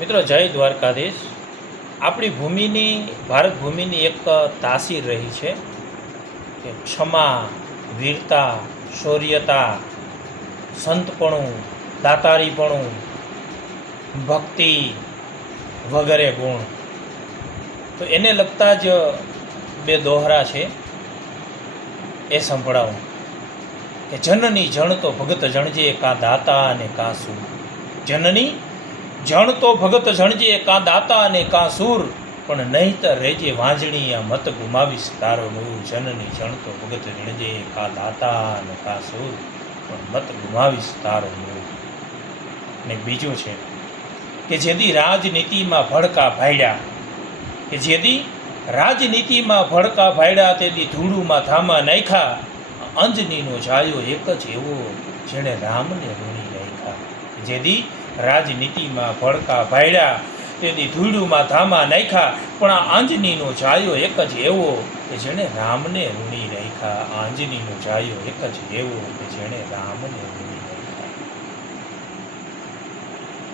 મિત્રો જય દ્વારકાધીશ. આપણી ભૂમિની ભારત ભૂમિની એક તાસીર રહી છે કે ક્ષમા, વીરતા, શૌર્યતા, સંતપણું, દાતારીપણું, ભક્તિ વગેરે ગુણ. તો એને લગતા જ બે દોહરા છે, એ સંભળાવું કે જનની જણ તો ભગત જણજે કા દાતા અને કા સૂર. જનની જણ તો ભગત જણજે કા દાતા અને કા સૂર, પણ નહીતર રેજે વાંજણી આ મત ગુમાવીશ તારો નૂર. જનની જણ તો ભગત જણજે કા દાતા અને કા સૂર, પણ મત ગુમાવીશ તારો નૂર. ને બીજું છે કે જેદી રાજનીતિમાં ભડકા ભાડ્યા, કે જેદી રાજનીતિમાં ભડકા ભાડ્યા તેદી ધૂળુમાં ધામા નાખ્યા. અંજનીનો જાયો એક જ એવો જેણે રામને ઋણી રાખ્યા. જેદી રાજનીતિમાં ભડકા ભાડ્યા તેથી ધૂળુમાં ધામા નાખ્યા, પણ આ આંજનીનો જાયો એક જ એવો કે જેણે રામને ઋણી રાખ્યા. આંજનીનો જાયો એક જ એવો કે જેણે રામને ઋણી રાખ્યા.